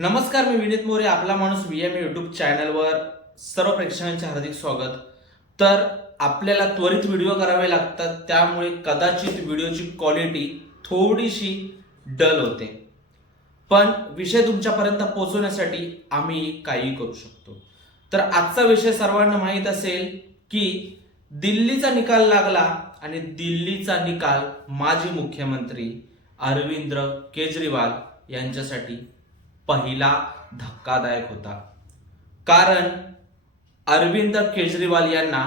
नमस्कार मी विनीत मोरे आपला माणूस व्ही एम युट्यूब चॅनलवर सर्व प्रेक्षकांचे हार्दिक स्वागत. तर आपल्याला त्वरित व्हिडिओ करावे लागतात त्यामुळे कदाचित व्हिडिओची क्वालिटी थोडीशी डल होते. पण विषय तुमच्यापर्यंत पोहोचवण्यासाठी आम्ही काही करू शकतो. तर आजचा विषय सर्वांना माहीत असेल की दिल्लीचा निकाल लागला आणि दिल्लीचा निकाल माजी मुख्यमंत्री अरविंद केजरीवाल यांच्यासाठी पहिला धक्कादायक होता. कारण अरविंद केजरीवाल यांना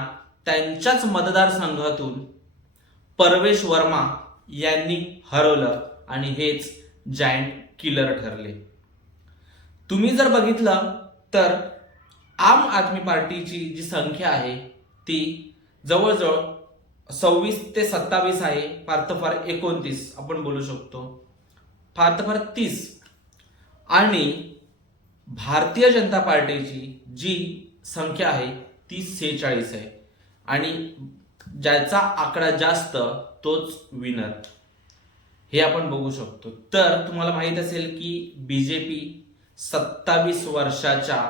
त्यांच्याच मतदारसंघातून परवेश वर्मा यांनी हरवलं आणि हेच जायंट किलर ठरले. तुम्ही जर बघितलं तर आम आदमी पार्टीची जी संख्या आहे ती जवळजवळ सव्वीस ते सत्तावीस आहे फार तर फार एकोणतीस आपण बोलू शकतो. फार तर फार तीस. आणि भारतीय जनता पार्टीची जी संख्या आहे ती सेहेचाळीस आहे. आणि ज्याचा आकडा जास्त तोच विनर हे आपण बघू शकतो. तर तुम्हाला माहीत असेल की बी जे पी सत्तावीस वर्षाच्या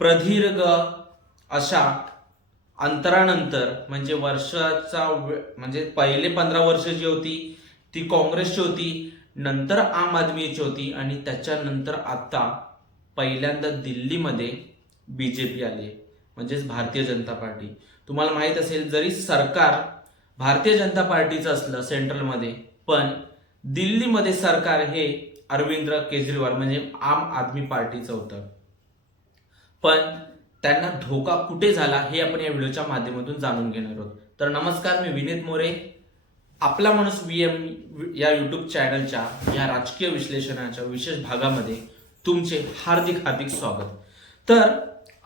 प्रदीर्घ अशा अंतरानंतर म्हणजे वर्षाचा म्हणजे पहिले पंधरा वर्ष जी होती ती काँग्रेसची होती नंतर आम आदमीची होती आणि त्याच्यानंतर आता पहिल्यांदा दिल्लीमध्ये बीजेपी आली म्हणजेच भारतीय जनता पार्टी. तुम्हाला माहीत असेल जरी सरकार भारतीय जनता पार्टीचं असलं सेंट्रलमध्ये पण दिल्लीमध्ये सरकार हे अरविंद केजरीवाल म्हणजे आम आदमी पार्टीचं होतं. पण त्यांना धोका कुठे झाला हे आपण या व्हिडिओच्या माध्यमातून जाणून घेणार आहोत. तर नमस्कार मी विनीत मोरे. आपला माणूस व्ही एम या यूट्यूब चॅनलच्या या राजकीय विश्लेषणाच्या विशेष भागामध्ये तुमचे हार्दिक हार्दिक स्वागत. तर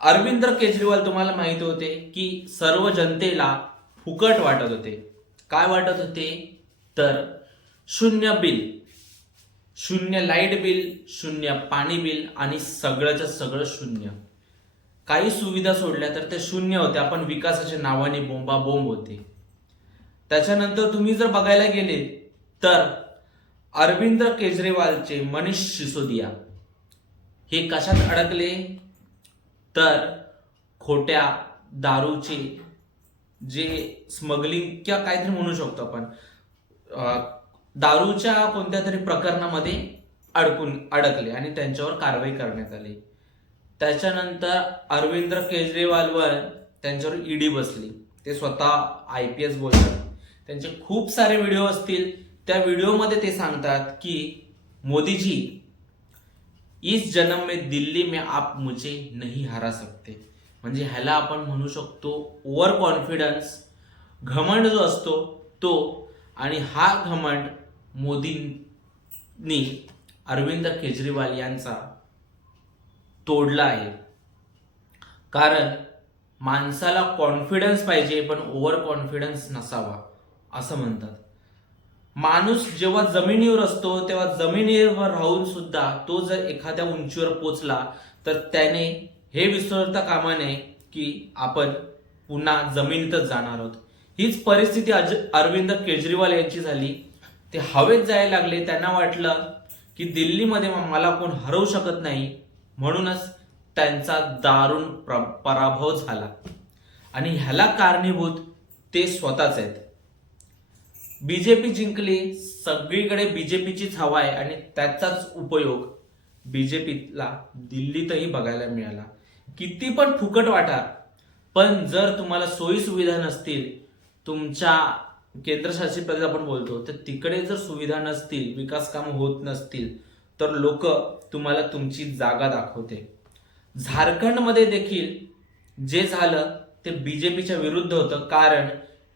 अरविंद केजरीवाल तुम्हाला माहिती होते की सर्व जनतेला फुकट वाटत होते. काय वाटत होते? तर शून्य बिल शून्य लाइट बिल शून्य पाणी बिल आणि सगळंच्या सगळं शून्य. काही सुविधा सोडल्या तर ते शून्य होत्या पण विकासाच्या नावाने बोंबा बोंब होते. त्याच्यानंतर तुम्ही जर बघायला गेले तर अरविंद केजरीवालचे मनीष सिसोदिया हे कशात अडकले? तर खोट्या दारूचे जे स्मगलिंग किंवा काहीतरी म्हणू शकतो आपण दारूच्या कोणत्या तरी प्रकरणामध्ये अडकून अडकले आणि त्यांच्यावर कारवाई करण्यात आली. त्याच्यानंतर अरविंद केजरीवालवर त्यांच्यावर ईडी बसली. ते स्वतः आय पी एस बोलतात. त्यांचे खूप सारे व्हिडिओ असतील. त्या व्हिडिओमध्ये ते सांगतात की मोदीजी इस जन्म में दिल्ली में आप मुझे नहीं हरा सकते. म्हणजे ह्याला आपण म्हणू शकतो ओव्हर कॉन्फिडन्स घमंड जो असतो तो आणि हा घमंड मोदींनी अरविंद केजरीवाल यांचा तोडला आहे. कारण माणसाला कॉन्फिडन्स पाहिजे पण ओव्हर कॉन्फिडन्स नसावा. असं म्हणतात. माणूस जेव्हा जमिनीवर असतो तेव्हा जमिनीवर राहून सुद्धा तो जर एखाद्या उंचीवर पोचला तर त्याने हे विसरता कामा नये की आपण पुन्हा जमिनीतच जाणार आहोत. हीच परिस्थिती अज अरविंद केजरीवाल यांची झाली. ते हवेत जायला लागले. त्यांना वाटलं की दिल्लीमध्ये मला कोण हरवू शकत नाही. म्हणूनच त्यांचा दारुण प्र- पराभव झाला. आणि ह्याला कारणीभूत ते स्वतःच आहेत. बीजेपी जिंकली सगळीकडे बीजेपीचीच हवा आहे आणि त्याचाच उपयोग बीजेपीला दिल्लीतही बघायला मिळाला. किती पण फुकट वाटा पण जर तुम्हाला सोयी सुविधा नसतील तुमच्या केंद्रशासित प्रदेश आपण बोलतो तर तिकडे जर सुविधा नसतील विकास कामं होत नसतील तर लोक तुम्हाला तुमची जागा दाखवते. झारखंडमध्ये देखील जे झालं ते बीजेपीच्या विरुद्ध होतं. कारण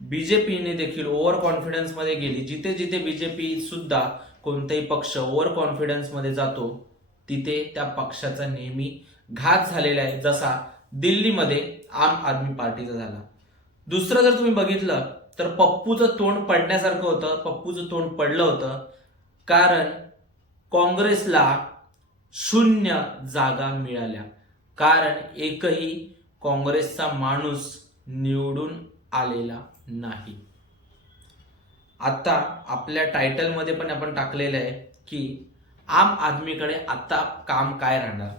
बीजेपीने देखील ओव्हर कॉन्फिडन्समध्ये गेली. जिथे जिथे बीजेपी सुद्धा कोणताही पक्ष ओव्हर कॉन्फिडन्समध्ये जातो तिथे त्या पक्षाचा नेहमी घात झालेला आहे. जसा दिल्लीमध्ये आम आदमी पार्टीचा झाला. दुसरं जर तुम्ही बघितलं तर पप्पूचं तोंड पडण्यासारखं होतं. पप्पूचं तोंड पडलं होतं. कारण काँग्रेसला शून्य जागा मिळाल्या. कारण एकही काँग्रेसचा माणूस निवडून आलेला नाही. आता आपल्या टायटलमध्ये पण आपण टाकलेलं आहे की आम आदमीकडे आता काम काय राहणार?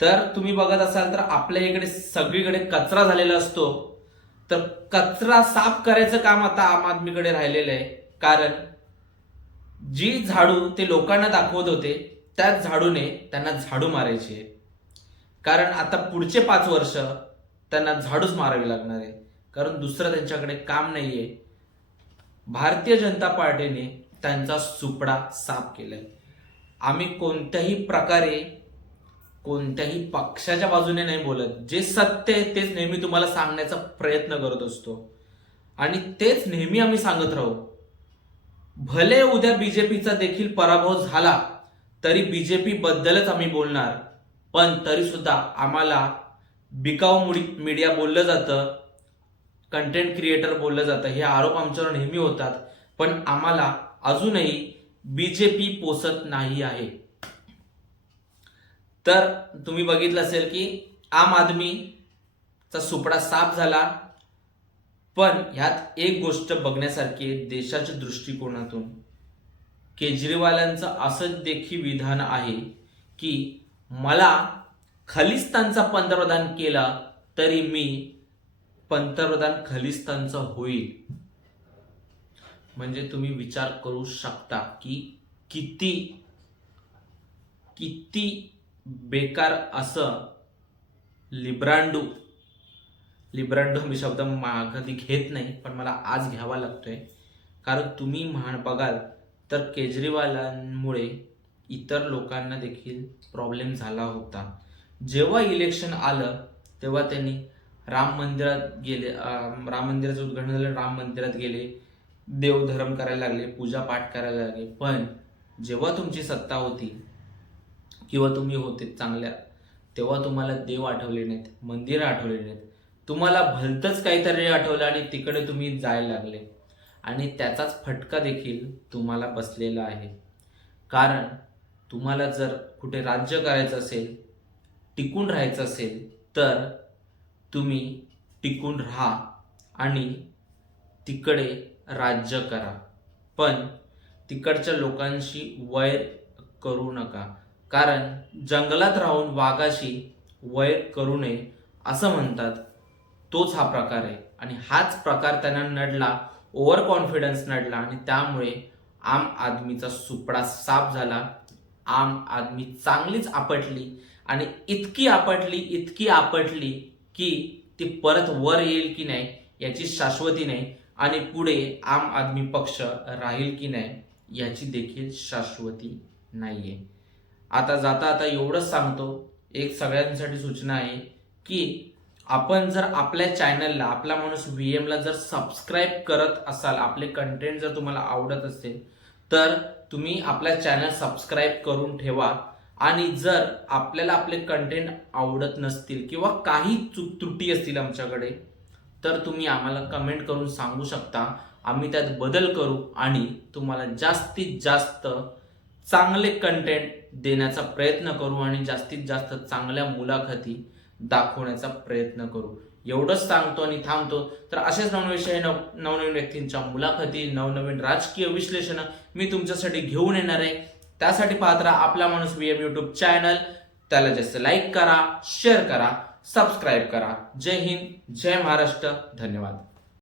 तर तुम्ही बघत असाल तर आपल्या इकडे सगळीकडे कचरा झालेला असतो. तर कचरा साफ करायचं काम आता आम आदमीकडे राहिलेलं आहे. कारण जी झाडू ते लोकांना दाखवत होते त्याच झाडूने त्यांना झाडू मारायची. आहे कारण आता पुढचे पाच वर्ष त्यांना झाडूच मारावी लागणार आहे. कारण दुसरं त्यांच्याकडे काम नाहीये. भारतीय जनता पार्टीने त्यांचा सुपडा साफ केलाय. आम्ही कोणत्याही प्रकारे कोणत्याही पक्षाच्या बाजूने नाही बोलत. जे सत्य आहे तेच नेहमी तुम्हाला सांगण्याचा प्रयत्न करत असतो. आणि तेच नेहमी आम्ही सांगत राहू. भले उद्या बीजेपीचा देखील पराभव झाला तरी बीजेपी बद्दलच आम्ही बोलणार. पण तरी सुद्धा आम्हाला बिकाऊ मुडी- मीडिया बोललं जातं. कंटेंट क्रिएटर बोललं जातं. हे आरोप आमच्यावर नेहमी होतात. पण आम्हाला अजूनही बीजेपी पोसत नाही आहे. तर तुम्ही बघितलं असेल की आम आदमीचा सुपडा साफ झाला. पण ह्यात एक गोष्ट बघण्यासारखी देशाच्या दृष्टिकोनातून. केजरीवालांचं असं देखील विधान आहे की मला खलिस्तानचा पंतप्रधान केला तरी मी पंतप्रधान खलिस्तानचा होईल. म्हणजे तुम्ही विचार करू शकता की किती किती बेकार असं लिब्रांडू लिब्रांडो मी शब्द मा- कधी घेत नाही पण मला आज घ्यावा लागतोय. कारण तुम्ही म्हण बघाल तर केजरीवालांमुळे इतर लोकांना देखील प्रॉब्लेम झाला होता. जेव्हा इलेक्शन आलं तेव्हा त्यांनी राम मंदिरात गेले राम मंदिराचं उद्घाटन झालं राम मंदिरात गेले. देवधर्म करायला लागले पूजापाठ करायला लागले. पण जेव्हा तुमची सत्ता होती किंवा तुम्ही होते चांगल्या तेव्हा तुम्हाला देव आठवले नाहीत मंदिरं आठवले नाहीत. तुम्हाला भलतंच काहीतरी आठवलं आणि तिकडे तुम्ही जायला लागले. आणि त्याचाच फटका देखील तुम्हाला बसलेला आहे. कारण तुम्हाला जर कुठे राज्य करायचं असेल टिकून राहायचं असेल तर तुम्ही टिकून राहा आणि तिकडे राज्य करा. पण तिकडच्या लोकांशी वैर करू नका. कारण जंगलात राहून वाघाशी वैर करू नये असं म्हणतात. तोच हा प्रकार आहे. आणि हाच प्रकार त्यांना नडला ओव्हर कॉन्फिडन्स नडला आणि त्यामुळे आम आदमीचा सुपडा साफ झाला. आम आदमी चांगलीच आपटली आणि इतकी आपटली इतकी आपटली की ती परत वर येईल की नाही याची शाश्वती नाही आणि पुढे आम आदमी पक्ष राहील की नाही याची देखील शाश्वती नाहीये. आता जाता आता एवढंच सांगतो. एक सगळ्यांसाठी सूचना आहे की आपण जर आपल्या चॅनलला आपला माणूस व्ही एमला जर सबस्क्राईब करत असाल आपले कंटेंट जर तुम्हाला आवडत असेल तर तुम्ही आपल्या चॅनल सबस्क्राईब करून ठेवा. आणि जर आपल्याला आपले कंटेंट आवडत नसतील किंवा काही चूक त्रुटी असतील आमच्याकडे तर तुम्ही आम्हाला कमेंट करून सांगू शकता. आम्ही त्यात बदल करू आणि तुम्हाला जास्तीत जास्त चांगले कंटेंट देण्याचा प्रयत्न करू आणि जास्तीत जास्त चांगल्या मुलाखती दाखवण्याचा प्रयत्न करू. एवढंच सांगतो आणि थांबतो. तर असेच नवनविषय नव नवनवीन व्यक्तींच्या मुलाखती नवनवीन राजकीय विश्लेषण मी तुमच्यासाठी घेऊन येणार आहे. त्यासाठी पाहत राहा आपला माणूस व्ही एम युट्यूब चॅनल त्याला जास्त लाईक करा शेअर करा सबस्क्राईब करा. जय हिंद जय महाराष्ट्र. धन्यवाद.